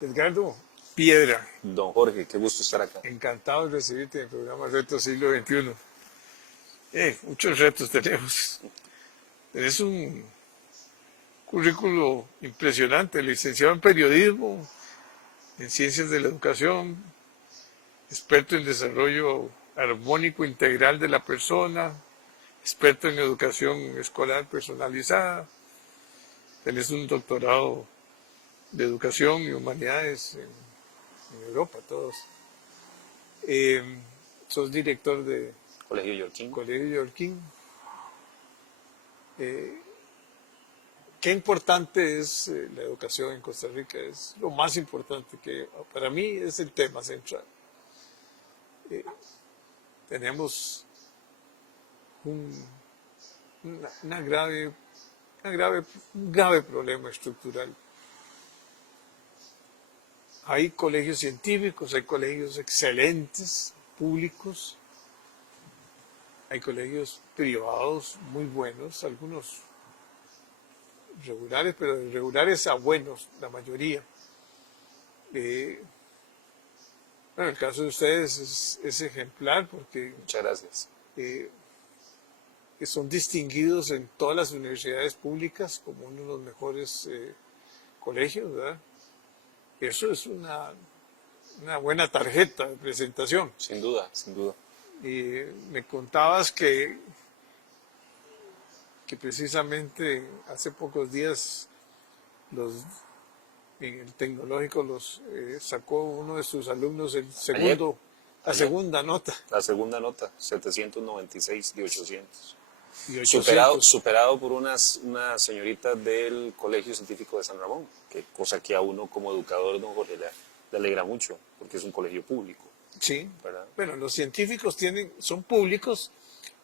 Edgardo Piedra, Don Jorge, qué gusto estar acá. encantado de recibirte en el programa Reto Siglo XXI. Muchos retos tenemos. Tenés un currículo impresionante, licenciado en periodismo, en ciencias de la educación, experto en desarrollo armónico integral de la persona, experto en educación escolar personalizada. Tenés un doctorado de educación y humanidades en Europa, todos. Sos director de Colegio Yorquín. Colegio Yorquín. Qué importante es la educación en Costa Rica, es lo más importante que para mí es el tema central. Tenemos un grave problema estructural. Hay colegios científicos, hay colegios excelentes, públicos, hay colegios privados muy buenos, algunos regulares, pero de regulares a buenos, la mayoría. Bueno, el caso de ustedes es ejemplar porque Muchas gracias. que son distinguidos en todas las universidades públicas como uno de los mejores colegios, ¿verdad? Eso es una buena tarjeta de presentación. Sin duda, sin duda. Y me contabas que precisamente hace pocos días en el tecnológico sacó uno de sus alumnos la segunda nota. La segunda nota, 796 de 800. Y 800. Superado por unas señoritas del Colegio Científico de San Ramón, cosa que a uno como educador, don Jorge, le alegra mucho, porque es un colegio público. Sí, ¿verdad? bueno, los científicos son públicos,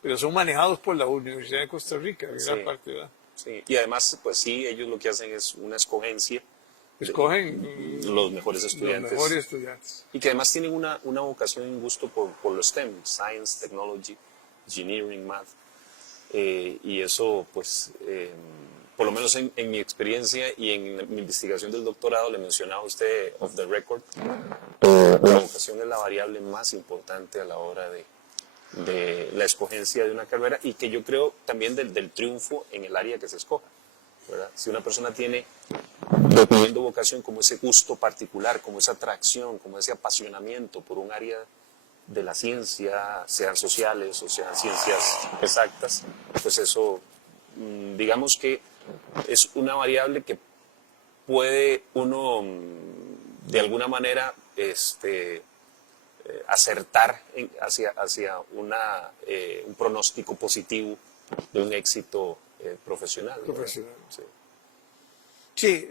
pero son manejados por la Universidad de Costa Rica, en gran parte, ¿verdad? Sí, y además, pues sí, ellos lo que hacen es una escogencia. Escogen los mejores estudiantes. Los mejores estudiantes. Y que además tienen una vocación y un gusto por los STEM, Science, Technology, Engineering, Math. Y eso, pues, por lo menos en mi experiencia y en mi investigación del doctorado, le mencionaba a usted, off the record, la vocación es la variable más importante a la hora de la escogencia de una carrera y que yo creo también del triunfo en el área que se escoja, ¿verdad? Si una persona tiene teniendo vocación como ese gusto particular, como esa atracción, como ese apasionamiento por un área de la ciencia, sean sociales o sean ciencias exactas, pues eso, digamos que es una variable que puede uno de alguna manera acertar hacia un pronóstico positivo de un éxito profesional. Sí. Sí,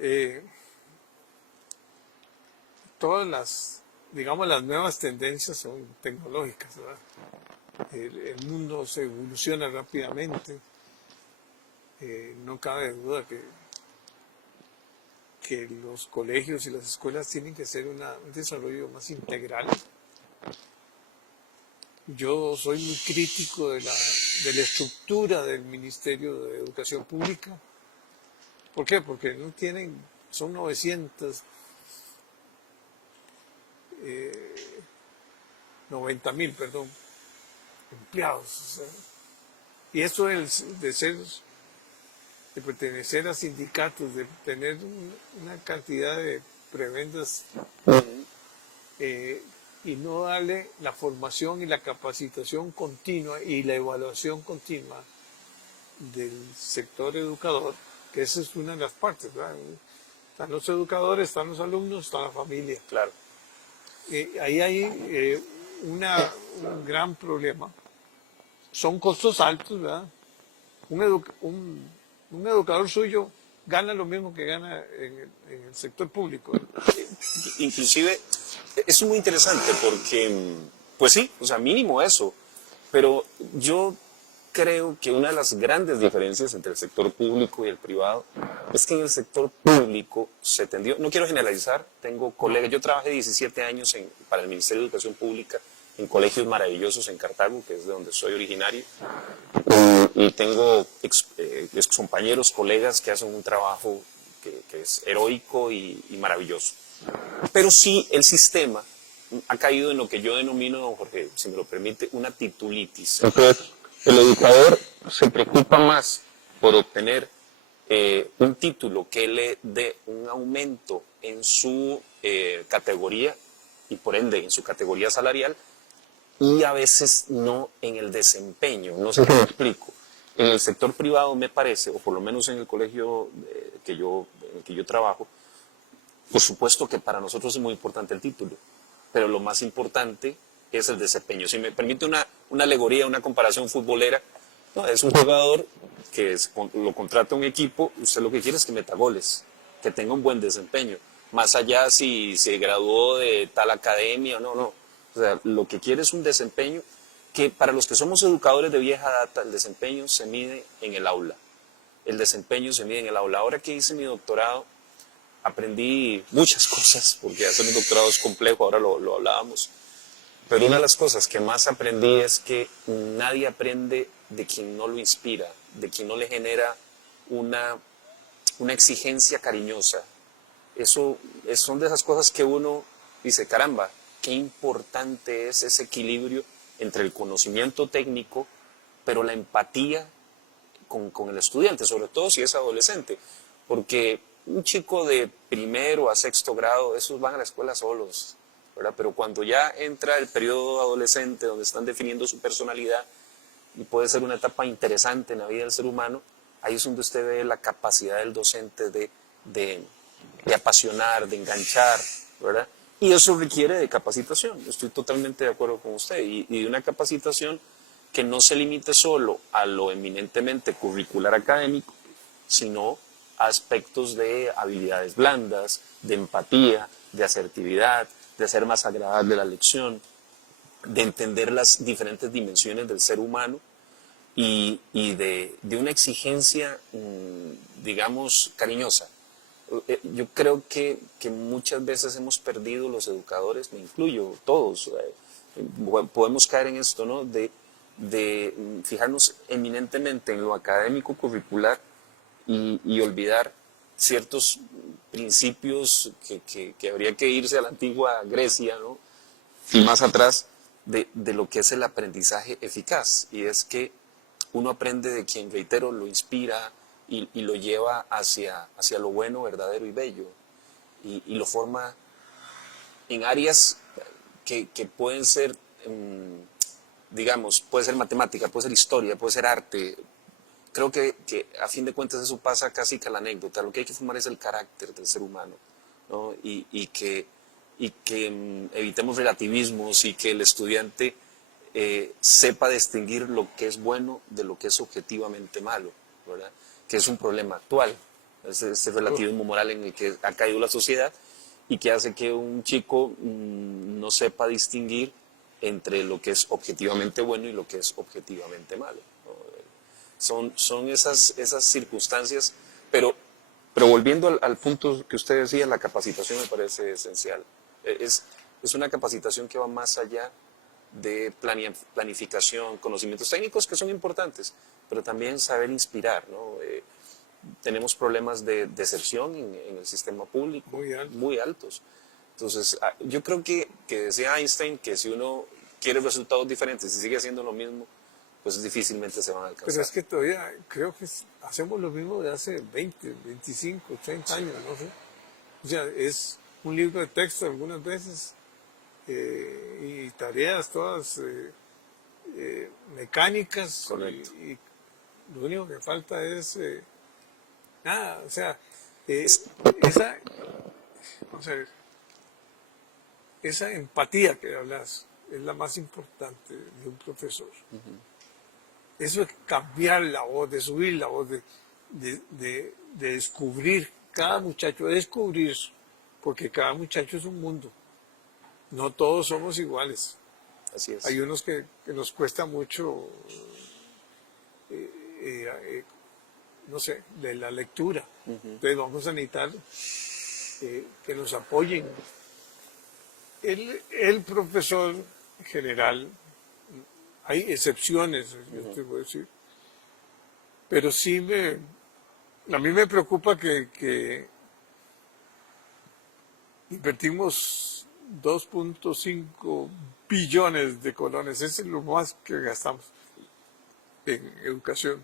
todas las nuevas tendencias son tecnológicas, ¿verdad? El mundo se evoluciona rápidamente, no cabe duda que los colegios y las escuelas tienen que ser un desarrollo más integral. Yo soy muy crítico de la estructura del Ministerio de Educación Pública. ¿Por qué? Porque son 90,000, empleados. O sea, y esto de pertenecer a sindicatos, de tener una cantidad de prebendas y no darle la formación y la capacitación continua y la evaluación continua del sector educador, que esa es una de las partes, ¿verdad? Están los educadores, están los alumnos, está la familia. Claro. Ahí hay un gran problema. Son costos altos, ¿verdad? Un educador suyo gana lo mismo que gana en el sector público. Inclusive, es muy interesante porque, pues sí, o sea, mínimo eso, pero yo creo que una de las grandes diferencias entre el sector público y el privado es que en el sector público se tendió, no quiero generalizar, tengo colegas, yo trabajé 17 años para el Ministerio de Educación Pública en colegios maravillosos en Cartago, que es de donde soy originario, y tengo ex compañeros, colegas que hacen un trabajo que es heroico y maravilloso. Pero sí el sistema ha caído en lo que yo denomino, don Jorge, si me lo permite, una titulitis. Entonces, el educador se preocupa más por obtener un título que le dé un aumento en su categoría y por ende en su categoría salarial, y a veces no en el desempeño. No sé si me explico. En el sector privado me parece, o por lo menos en el colegio en el que yo trabajo, por supuesto que para nosotros es muy importante el título, pero lo más importante es el desempeño. Si me permite una alegoría, una comparación futbolera, ¿no? Es un jugador que lo contrata un equipo, usted lo que quiere es que meta goles, que tenga un buen desempeño, más allá si se graduó de tal academia o no, no. O sea, lo que quiere es un desempeño que para los que somos educadores de vieja data, el desempeño se mide en el aula. El desempeño se mide en el aula. Ahora que hice mi doctorado, aprendí muchas cosas, porque hacer un doctorado es complejo, ahora lo hablábamos. Pero una de las cosas que más aprendí es que nadie aprende de quien no lo inspira, de quien no le genera una exigencia cariñosa. Son de esas cosas que uno dice, caramba, qué importante es ese equilibrio entre el conocimiento técnico, pero la empatía con el estudiante, sobre todo si es adolescente. Porque un chico de primero a sexto grado, esos van a la escuela solos, ¿verdad? Pero cuando ya entra el periodo adolescente, donde están definiendo su personalidad, y puede ser una etapa interesante en la vida del ser humano, ahí es donde usted ve la capacidad del docente de apasionar, de enganchar, ¿verdad? Y eso requiere de capacitación, estoy totalmente de acuerdo con usted, y de una capacitación que no se limite solo a lo eminentemente curricular académico, sino a aspectos de habilidades blandas, de empatía, de asertividad, de hacer más agradable la lección, de entender las diferentes dimensiones del ser humano y de una exigencia, digamos, cariñosa. Yo creo que muchas veces hemos perdido los educadores, me incluyo, todos, podemos caer en esto, ¿no? De fijarnos eminentemente en lo académico curricular y olvidar ciertos principios que habría que irse a la antigua Grecia, ¿no? Y más atrás de lo que es el aprendizaje eficaz, y es que uno aprende de quien, reitero, lo inspira y lo lleva hacia lo bueno, verdadero y bello, y lo forma en áreas que pueden ser, digamos, puede ser matemática, puede ser historia, puede ser arte. Creo que a fin de cuentas eso pasa casi que a la anécdota. Lo que hay que formar es el carácter del ser humano, ¿no? Y que evitemos relativismos y que el estudiante sepa distinguir lo que es bueno de lo que es objetivamente malo, ¿verdad? Que es un problema actual, este relativismo moral en el que ha caído la sociedad y que hace que un chico no sepa distinguir entre lo que es objetivamente bueno y lo que es objetivamente malo, ¿no? Son esas circunstancias, pero volviendo al punto que usted decía, la capacitación me parece esencial. Es una capacitación que va más allá de planificación, conocimientos técnicos que son importantes, pero también saber inspirar, ¿no? Tenemos problemas de deserción en el sistema público muy altos. Entonces, yo creo que decía Einstein que si uno quiere resultados diferentes y sigue haciendo lo mismo, pues difícilmente se van a alcanzar. Pero es que todavía creo que hacemos lo mismo de hace 20, 25, 30 años, no sé. O sea, es un libro de texto algunas veces y tareas todas mecánicas. Correcto. Y lo único que falta es nada, o sea, vamos a ver, esa empatía que hablas es la más importante de un profesor. Eso es cambiar la voz, de subir la voz, de descubrir cada muchacho, de descubrir, porque cada muchacho es un mundo. No todos somos iguales. Así es. Hay unos que nos cuesta mucho, no sé, de la lectura. Entonces vamos a necesitar que nos apoyen. El profesor general, hay excepciones, yo te voy a decir, pero sí a mí me preocupa que invertimos 2.5 billones de colones, ese es lo más que gastamos en educación.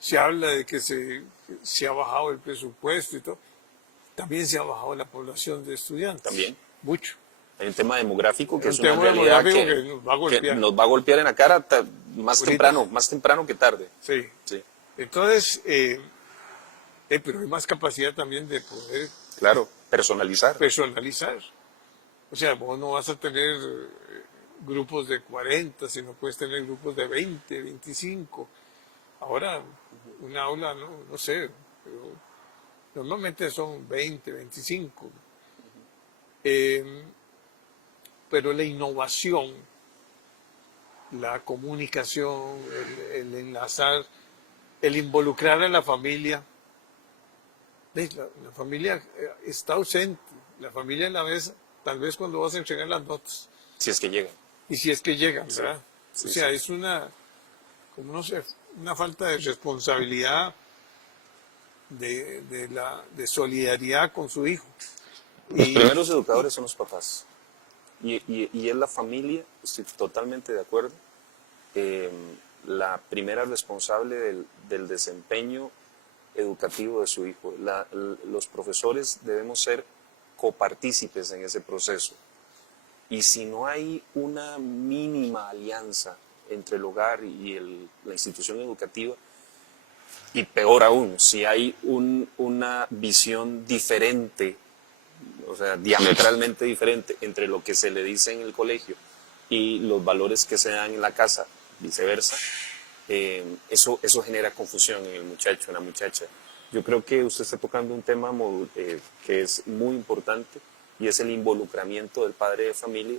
Se habla de que se ha bajado el presupuesto y todo. También se ha bajado la población de estudiantes. También. Mucho. Hay un tema demográfico que Un es una tema realidad demográfico que nos va a golpear. que nos va a golpear en la cara más Ahorita. temprano que tarde. Sí. Sí, Entonces, pero hay más capacidad también de poder claro, personalizar. personalizar. O sea, vos no vas a tener grupos de 40, sino puedes tener grupos de 20, 25. Ahora, una aula, no sé, pero normalmente son 20, 25. Pero la innovación, la comunicación, el enlazar, el involucrar a la familia. ¿Ves? La familia está ausente. La familia la ves tal vez cuando vas a entregar las notas. Si es que llega. Y si es que llegan, ¿verdad? Sí, O sea, sí. es como no sé, una falta de responsabilidad, de solidaridad con su hijo. Los primeros educadores son los papás. Y es la familia, estoy totalmente de acuerdo, la primera responsable del desempeño educativo de su hijo. Los profesores debemos ser copartícipes en ese proceso. Y si no hay una mínima alianza entre el hogar y la institución educativa, y peor aún, si hay una visión diferente, o sea, diametralmente diferente entre lo que se le dice en el colegio y los valores que se dan en la casa, viceversa, eso genera confusión en el muchacho, en la muchacha. Yo creo que usted está tocando un tema que es muy importante y es el involucramiento del padre de familia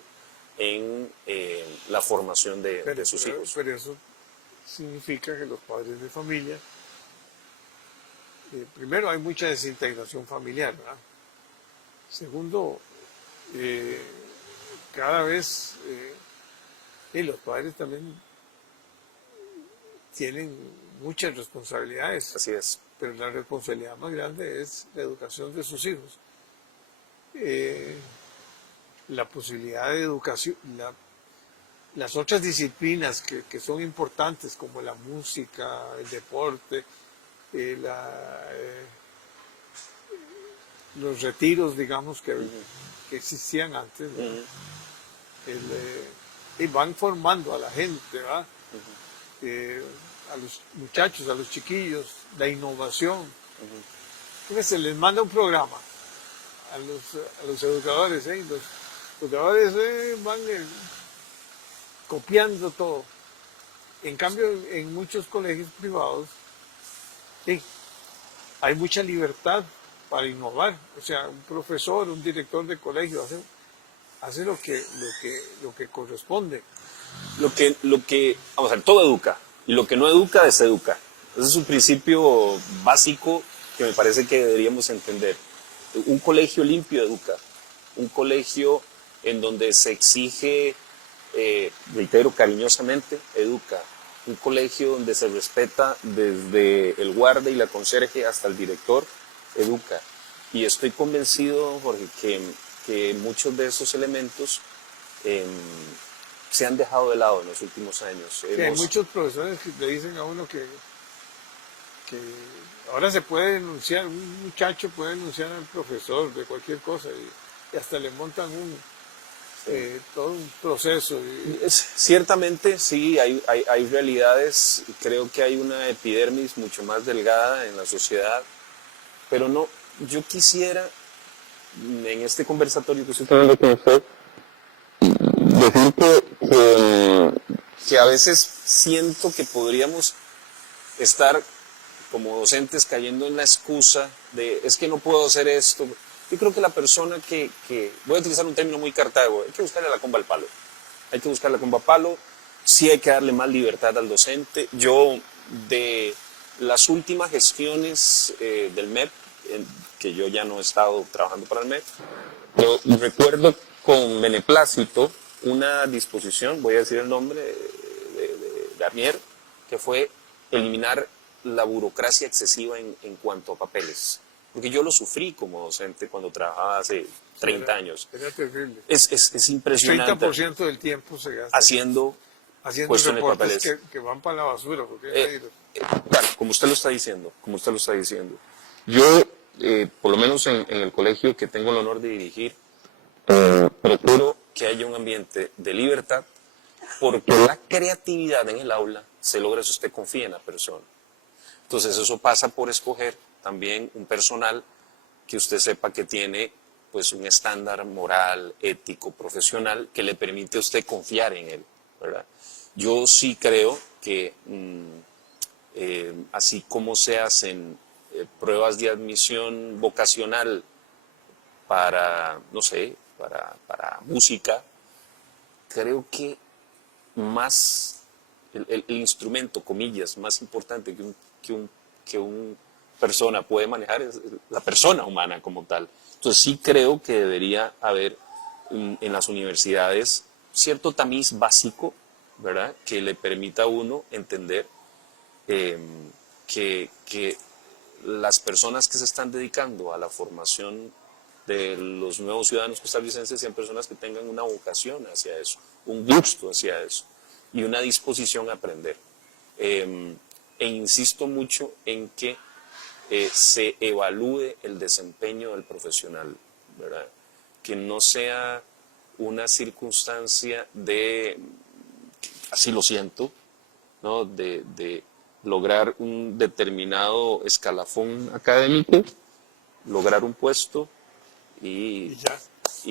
en la formación de sus hijos. Pero eso significa que los padres de familia, primero hay mucha desintegración familiar, ¿verdad? Segundo, cada vez los padres también tienen muchas responsabilidades, Así es. pero la responsabilidad más grande es la educación de sus hijos. La posibilidad de educación, las otras disciplinas que son importantes, como la música, el deporte, los retiros, digamos, que existían antes, ¿verdad? Y van formando a la gente, ¿verdad? A los muchachos, a los chiquillos, la innovación. Entonces se les manda un programa a los educadores, ¿eh? Los educadores van copiando todo. En cambio, en muchos colegios privados hay mucha libertad para innovar. O sea, un profesor, un director de colegio hace lo que corresponde. Vamos a ver, todo educa, y lo que no educa, deseduca. Ese es un principio básico que me parece que deberíamos entender. Un colegio limpio educa, un colegio en donde se exige, reitero, cariñosamente, educa. Un colegio donde se respeta desde el guarda y la conserje hasta el director, educa. Y estoy convencido, Jorge, que muchos de esos elementos se han dejado de lado en los últimos años. Sí, hay muchos profesores que le dicen a uno que ahora se puede denunciar, un muchacho puede denunciar al profesor de cualquier cosa y hasta le montan todo un proceso. Ciertamente sí, hay realidades, creo que hay una epidermis mucho más delgada en la sociedad, pero no, yo quisiera en este conversatorio que estoy teniendo con usted, decir que a veces siento que podríamos estar como docentes cayendo en la excusa de es que no puedo hacer esto. Yo creo que la persona que voy a utilizar un término muy cartago, hay que buscarle la comba al palo. Hay que buscarle la comba al palo, sí hay que darle más libertad al docente. Yo, de las últimas gestiones del MEP, que yo ya no he estado trabajando para el MEP, yo recuerdo con beneplácito una disposición, voy a decir el nombre, de Garnier, que fue eliminar la burocracia excesiva en cuanto a papeles. porque yo lo sufrí como docente cuando trabajaba hace 30 años. Era terrible. Es El impresionante 30% del tiempo se gasta haciendo haciendo reportes que van para la basura. Porque nadie los- claro, como usted lo está diciendo, Yo, por lo menos en el colegio que tengo el honor de dirigir, procuro que haya un ambiente de libertad, porque la creatividad en el aula se logra si usted confía en la persona. Entonces eso pasa por escoger también un personal que usted sepa que tiene pues un estándar moral, ético, profesional que le permite a usted confiar en él, ¿verdad? Yo sí creo que así como se hacen pruebas de admisión vocacional para, no sé, para música, creo que más el instrumento, comillas, más importante que un persona puede manejar es la persona humana como tal. Entonces sí creo que debería haber en las universidades cierto tamiz básico, ¿verdad?, que le permita a uno entender que las personas que se están dedicando a la formación de los nuevos ciudadanos costarricenses sean personas que tengan una vocación hacia eso, un gusto hacia eso y una disposición a aprender. E insisto mucho en que se evalúe el desempeño del profesional, ¿verdad? Que no sea una circunstancia de, así lo siento, ¿no?, de lograr un determinado escalafón académico, lograr un puesto y ya.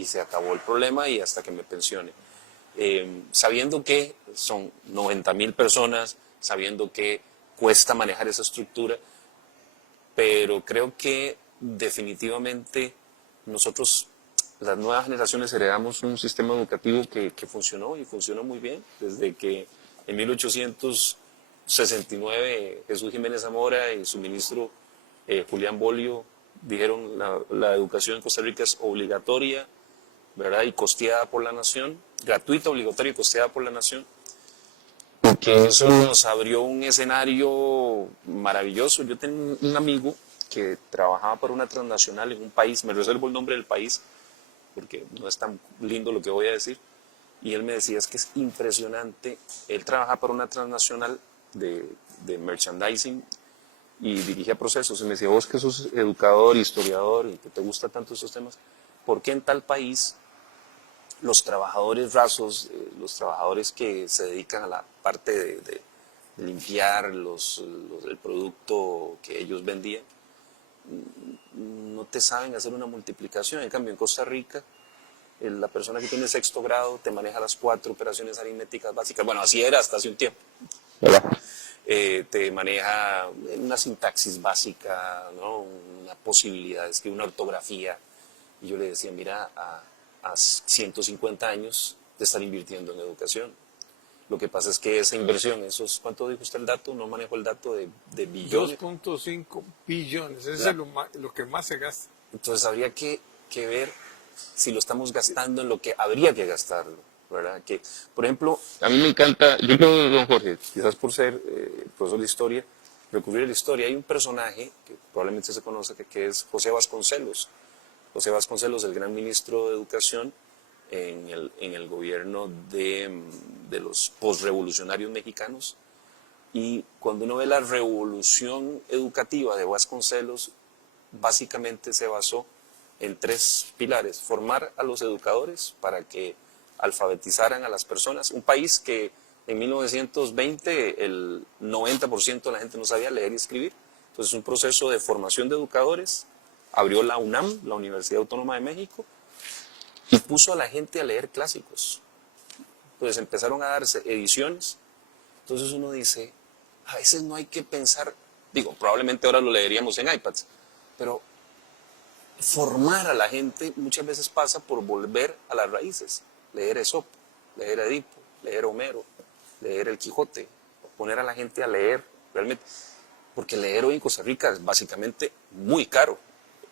se acabó el problema y hasta que me pensione. Sabiendo que son 90,000 personas, sabiendo que cuesta manejar esa estructura, pero creo que definitivamente nosotros, las nuevas generaciones, heredamos un sistema educativo que funcionó y funcionó muy bien, desde que en 1869 Jesús Jiménez Zamora y su ministro Julián Bolio dijeron la educación en Costa Rica es obligatoria, ¿verdad?, y costeada por la nación, gratuita, obligatoria y costeada por la nación, que eso nos abrió un escenario maravilloso. Yo tenía un amigo que trabajaba para una transnacional en un país, me reservo el nombre del país porque no es tan lindo lo que voy a decir, y él me decía, es que es impresionante, él trabaja para una transnacional de merchandising y dirigía procesos, y me decía, vos que sos educador, historiador y que te gustan tanto esos temas, ¿por qué en tal país los trabajadores rasos, los trabajadores que se dedican a la parte de limpiar el producto que ellos vendían, no te saben hacer una multiplicación? En cambio, en Costa Rica, la persona que tiene sexto grado te maneja las 4 operaciones aritméticas básicas. Bueno, así era hasta hace un tiempo, ¿verdad? Te maneja una sintaxis básica, ¿no?, una posibilidad de escribir una ortografía. Y yo le decía, mira, a 150 años de estar invirtiendo en educación. Lo que pasa es que esa inversión, esos, ¿cuánto dijo usted el dato? No manejo el dato de billones. 2.5 billones, ese es lo que más se gasta. Entonces habría que ver si lo estamos gastando en lo que habría que gastarlo, ¿verdad? Que, por ejemplo, a mí me encanta, yo creo, don Jorge, quizás por ser profesor de historia, recurrir a la historia. Hay un personaje que probablemente se conoce que es José Vasconcelos. José Vasconcelos, el gran ministro de Educación en el gobierno de los posrevolucionarios mexicanos. Y cuando uno ve la revolución educativa de Vasconcelos, básicamente se basó en 3 pilares: formar a los educadores para que alfabetizaran a las personas. Un país que en 1920 el 90% de la gente no sabía leer y escribir. Entonces, un proceso de formación de educadores. Abrió la UNAM, la Universidad Autónoma de México, y puso a la gente a leer clásicos. Entonces empezaron a darse ediciones. Entonces uno dice, a veces no hay que pensar, digo, probablemente ahora lo leeríamos en iPads, pero formar a la gente muchas veces pasa por volver a las raíces, leer Esopo, leer Edipo, leer Homero, leer el Quijote, poner a la gente a leer realmente, porque leer hoy en Costa Rica es básicamente muy caro.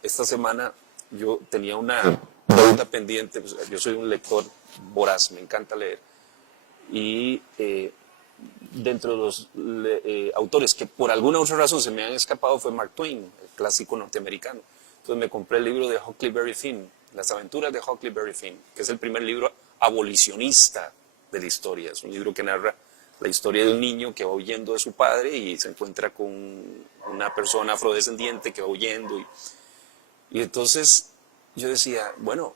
Esta semana yo tenía una deuda pendiente, pues, yo soy un lector voraz, me encanta leer, y dentro de los autores que por alguna otra razón se me han escapado fue Mark Twain, el clásico norteamericano. Entonces me compré el libro de Huckleberry Finn, Las aventuras de Huckleberry Finn, que es el primer libro abolicionista de la historia. Es un libro que narra la historia de un niño que va huyendo de su padre y se encuentra con una persona afrodescendiente que va huyendo. Y entonces yo decía, bueno,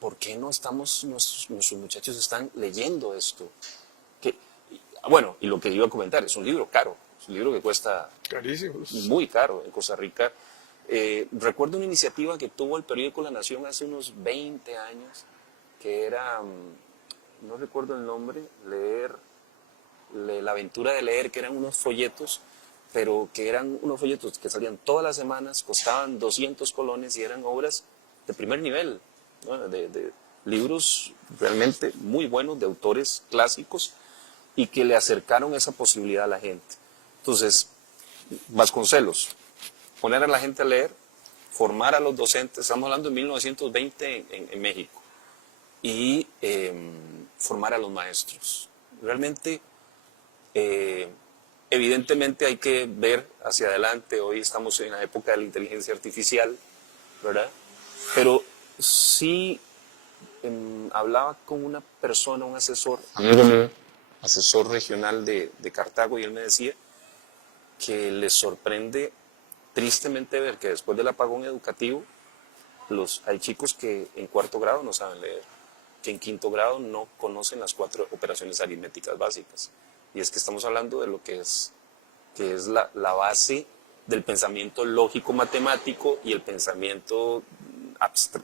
¿por qué no estamos, nuestros muchachos están leyendo esto? Bueno, y lo que iba a comentar, es un libro caro, es un libro que cuesta Carísimos. muy caro en Costa Rica. Recuerdo una iniciativa que tuvo el periódico La Nación hace unos 20 años, que era, no recuerdo el nombre, La aventura de leer, que eran unos folletos, pero que eran unos folletos que salían todas las semanas, costaban 200 colones y eran obras de primer nivel, ¿no? de libros realmente muy buenos, de autores clásicos, y que le acercaron esa posibilidad a la gente. Entonces, Vasconcelos, poner a la gente a leer, formar a los docentes, estamos hablando de 1920 en México, y formar a los maestros. Realmente, evidentemente hay que ver hacia adelante, hoy estamos en la época de la inteligencia artificial, ¿verdad? Pero sí hablaba con una persona, un asesor, asesor regional de Cartago, y él me decía que les sorprende tristemente ver que después del apagón educativo hay chicos que en 4º grado no saben leer, que en 5º grado no conocen las 4 operaciones aritméticas básicas. Y es que estamos hablando de lo que es la base del pensamiento lógico matemático y el pensamiento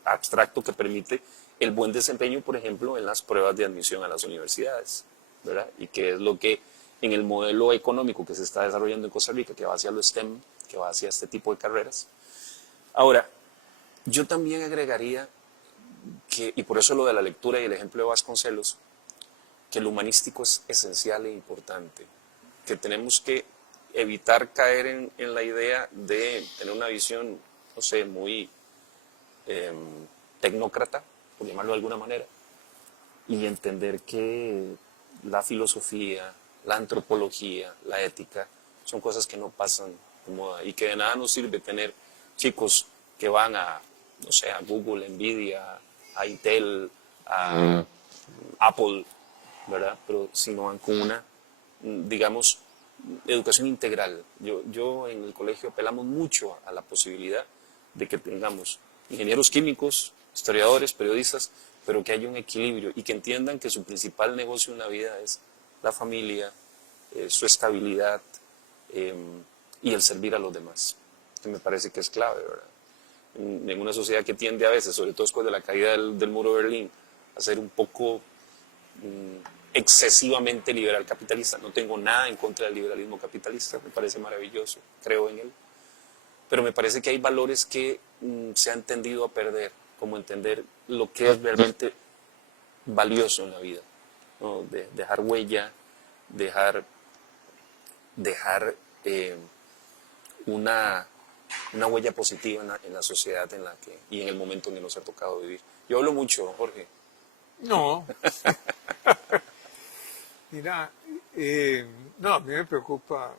abstracto que permite el buen desempeño, por ejemplo, en las pruebas de admisión a las universidades, ¿verdad? Y que es lo que en el modelo económico que se está desarrollando en Costa Rica, que va hacia lo STEM, que va hacia este tipo de carreras. Ahora, yo también agregaría que, y por eso lo de la lectura y el ejemplo de Vasconcelos, que lo humanístico es esencial e importante, que tenemos que evitar caer en la idea de tener una visión, no sé, muy tecnócrata, por llamarlo de alguna manera, y entender que la filosofía, la antropología, la ética, son cosas que no pasan de moda y que de nada nos sirve tener chicos que van a, no sé, a Google, Nvidia, a Intel, a Apple, ¿verdad? Pero si no van con una, digamos, educación integral. Yo en el colegio apelamos mucho a la posibilidad de que tengamos ingenieros químicos, historiadores, periodistas, pero que haya un equilibrio y que entiendan que su principal negocio en la vida es la familia, su estabilidad y el servir a los demás. Que me parece que es clave, ¿verdad? En una sociedad que tiende a veces, sobre todo después de la caída del muro de Berlín, a ser un poco excesivamente liberal capitalista. No tengo nada en contra del liberalismo capitalista, me parece maravilloso, creo en él. Pero me parece que hay valores que se han tendido a perder, como entender lo que es realmente valioso en la vida, ¿no? Dejar huella, dejar una huella positiva en la sociedad y en el momento en que nos ha tocado vivir. Yo hablo mucho, Jorge. No. Mira, no, a mí me preocupa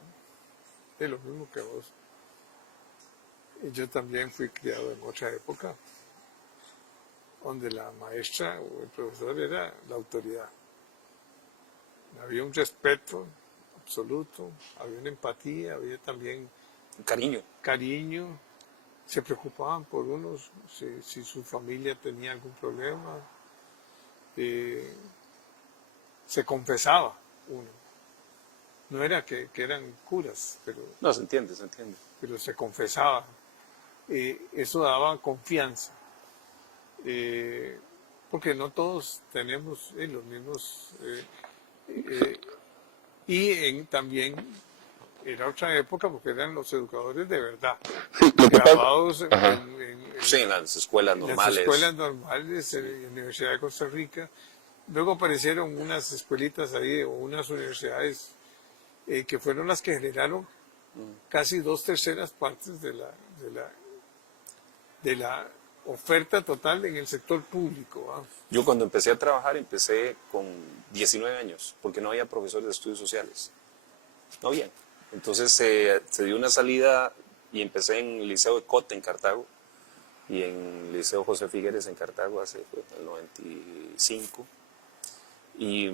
de lo mismo que vos. Yo también fui criado en otra época, donde la maestra o el profesor era la autoridad. Había un respeto absoluto, había una empatía, había también cariño. Se preocupaban por uno si su familia tenía algún problema. Se confesaba uno. No era que eran curas, pero... No, se entiende. Pero se confesaba. Eso daba confianza. Porque no todos tenemos los mismos... también era otra época porque eran los educadores de verdad. Graduados en las escuelas normales. En las escuelas normales, en la Universidad de Costa Rica. Luego aparecieron unas escuelitas ahí, o unas universidades, que fueron las que generaron casi 2/3 partes de la oferta total en el sector público, ¿ah? Yo cuando empecé a trabajar, empecé con 19 años, porque no había profesores de estudios sociales. No había. Entonces se dio una salida y empecé en el Liceo de Cote en Cartago y en el Liceo José Figueres en Cartago hace el 95 y,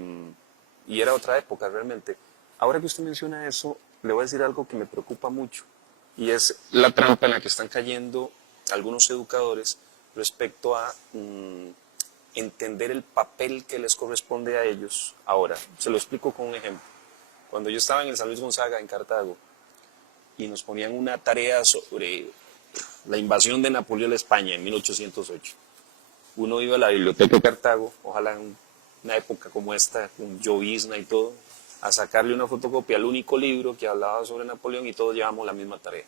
y era otra época realmente. Ahora que usted menciona eso, le voy a decir algo que me preocupa mucho y es la trampa en la que están cayendo algunos educadores respecto a entender el papel que les corresponde a ellos. Ahora, se lo explico con un ejemplo. Cuando yo estaba en el San Luis Gonzaga, en Cartago, y nos ponían una tarea sobre la invasión de Napoleón a España en 1808, uno iba a la biblioteca de Cartago, ojalá en una época como esta, con llovizna y todo, a sacarle una fotocopia al único libro que hablaba sobre Napoleón y todos llevamos la misma tarea.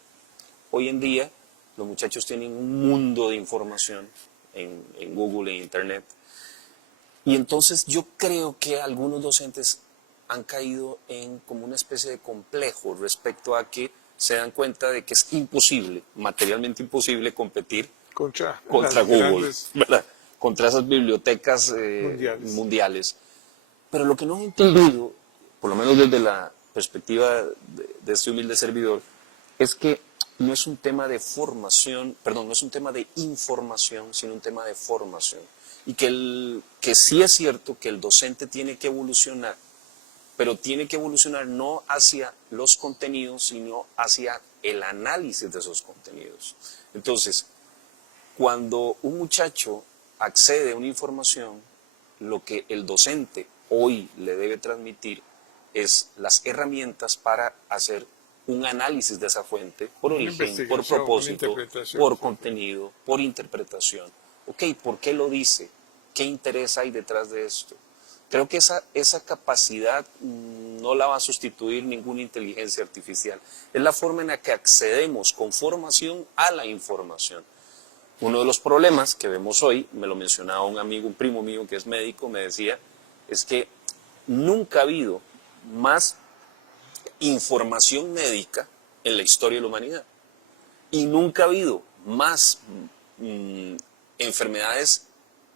Hoy en día, los muchachos tienen un mundo de información en Google, en Internet, y entonces yo creo que algunos docentes han caído en como una especie de complejo respecto a que se dan cuenta de que es imposible, materialmente imposible, competir contra Google, grandes ¿verdad? Contra esas bibliotecas mundiales. Pero lo que no he entendido, por lo menos desde la perspectiva de este humilde servidor, es que no es un tema de formación, perdón, no es un tema de información, sino un tema de formación. Y que sí es cierto que el docente tiene que evolucionar, pero tiene que evolucionar no hacia los contenidos, sino hacia el análisis de esos contenidos. Entonces, cuando un muchacho accede a una información, lo que el docente hoy le debe transmitir es las herramientas para hacer un análisis de esa fuente, por origen, por propósito, por contenido, por interpretación. Ok, ¿por qué lo dice? ¿Qué interés hay detrás de esto? Creo que esa capacidad no la va a sustituir ninguna inteligencia artificial. Es la forma en la que accedemos con formación a la información. Uno de los problemas que vemos hoy, me lo mencionaba un amigo, un primo mío que es médico, me decía, es que nunca ha habido más información médica en la historia de la humanidad. Y nunca ha habido más enfermedades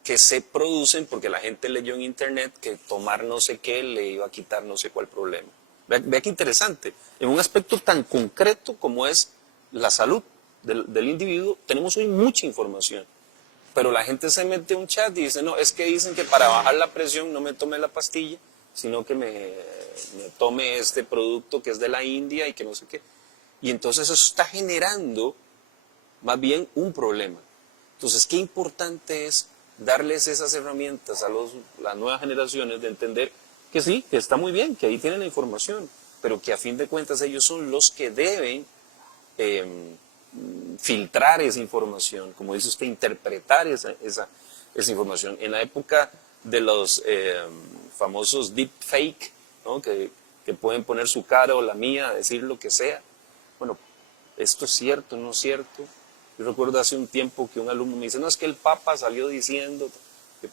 que se producen porque la gente leyó en internet que tomar no sé qué le iba a quitar no sé cuál problema. Vea qué interesante. En un aspecto tan concreto como es la salud del individuo, tenemos hoy mucha información. Pero la gente se mete en un chat y dice, no, es que dicen que para bajar la presión no me tome la pastilla, sino que me tome este producto que es de la India y que no sé qué. Y entonces eso está generando más bien un problema. Entonces, qué importante es darles esas herramientas a las nuevas generaciones de entender que sí, que está muy bien, que ahí tienen la información, pero que a fin de cuentas ellos son los que deben filtrar esa información, como dice usted, interpretar esa información. En la época de los famosos deepfake, ¿no? que pueden poner su cara o la mía, decir lo que sea. Bueno, esto es cierto, no es cierto. Yo recuerdo hace un tiempo que un alumno me dice, no, es que el Papa salió diciendo,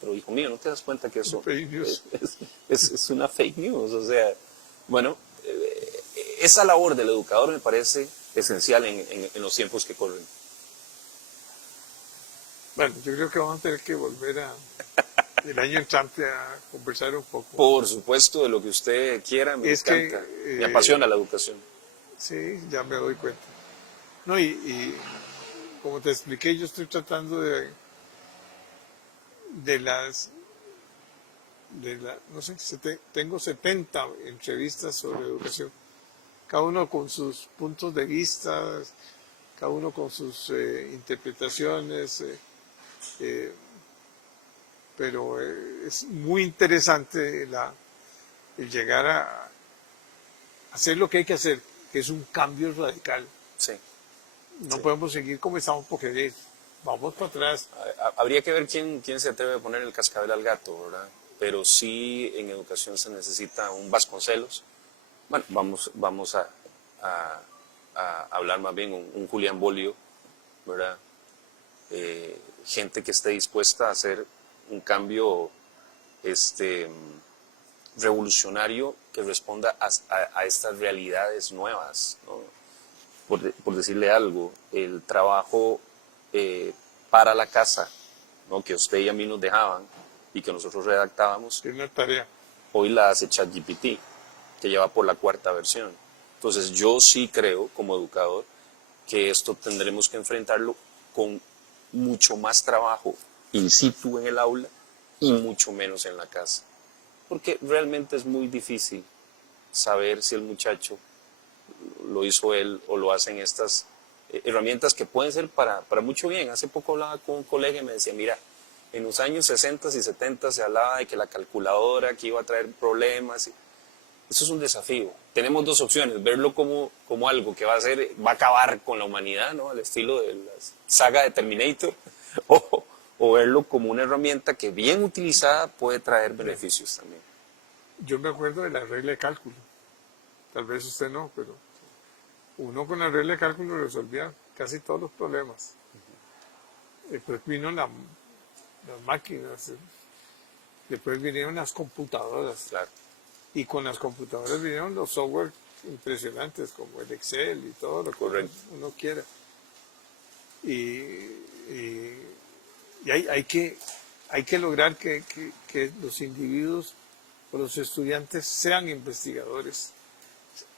pero hijo mío, ¿no te das cuenta que eso es una fake news? O sea, bueno, esa labor del educador me parece esencial en los tiempos que corren. Bueno, yo creo que vamos a tener que volver el año entrante a conversar un poco. Por supuesto, de lo que usted quiera, me encanta. Me apasiona la educación. Sí, ya me doy cuenta. No, y como te expliqué, yo estoy tratando no sé, tengo 70 entrevistas sobre educación, cada uno con sus puntos de vista, cada uno con sus interpretaciones, pero es muy interesante el llegar a hacer lo que hay que hacer, que es un cambio radical. Sí. No podemos seguir como estamos porque vamos para atrás. Habría que ver quién se atreve a poner el cascabel al gato, ¿verdad? Pero sí en educación se necesita un Vasconcelos. Bueno, vamos a hablar más bien un Julián Bolio, ¿verdad? Gente que esté dispuesta a hacer un cambio revolucionario que responda a estas realidades nuevas, ¿no? Por decirle algo, el trabajo para la casa, ¿no? Que usted y a mí nos dejaban y que nosotros redactábamos, Es una tarea. hoy la hace ChatGPT, que lleva por la 4ª versión. Entonces yo sí creo, como educador, que esto tendremos que enfrentarlo con mucho más trabajo in situ en el aula y mucho menos en la casa. Porque realmente es muy difícil saber si el muchacho lo hizo él o lo hacen estas herramientas que pueden ser para mucho bien. Hace poco hablaba con un colega y me decía, mira, en los años 60 y 70 se hablaba de que la calculadora que iba a traer problemas. Eso es un desafío. Tenemos dos opciones, verlo como algo que va a acabar con la humanidad, ¿no? Al estilo de la saga de Terminator, o verlo como una herramienta que bien utilizada puede traer beneficios también. Yo me acuerdo de la regla de cálculo. Tal vez usted no, pero uno con la regla de cálculo resolvía casi todos los problemas. Después vino las máquinas, después vinieron las computadoras. Claro. Y con las computadoras vinieron los software impresionantes como el Excel y todo lo que uno quiera. Y hay que lograr que los individuos o los estudiantes sean investigadores,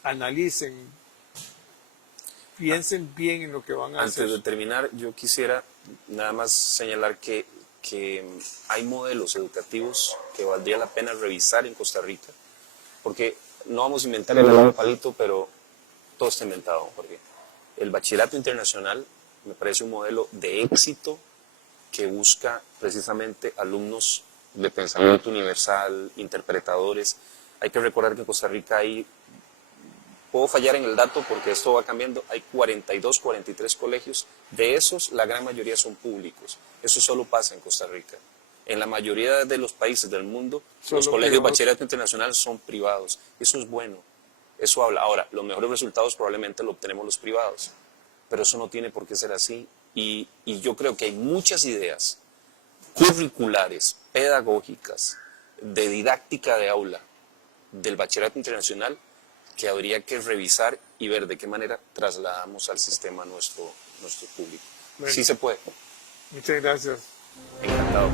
analicen, piensen bien en lo que van a hacer. Antes de terminar, yo quisiera nada más señalar que hay modelos educativos que valdría la pena revisar en Costa Rica, porque no vamos a inventar el helado de palito, pero todo está inventado, porque el bachillerato internacional me parece un modelo de éxito que busca precisamente alumnos de pensamiento universal, interpretadores. Hay que recordar que en Costa Rica puedo fallar en el dato porque esto va cambiando, hay 42, 43 colegios, de esos la gran mayoría son públicos. Eso solo pasa en Costa Rica. En la mayoría de los países del mundo, los colegios de bachillerato internacional son privados. Eso es bueno, eso habla. Ahora, los mejores resultados probablemente lo obtenemos los privados, pero eso no tiene por qué ser así. Y yo creo que hay muchas ideas curriculares, pedagógicas, de didáctica de aula, del bachillerato internacional, que habría que revisar y ver de qué manera trasladamos al sistema nuestro público. Bueno, sí se puede. Muchas gracias. Encantado.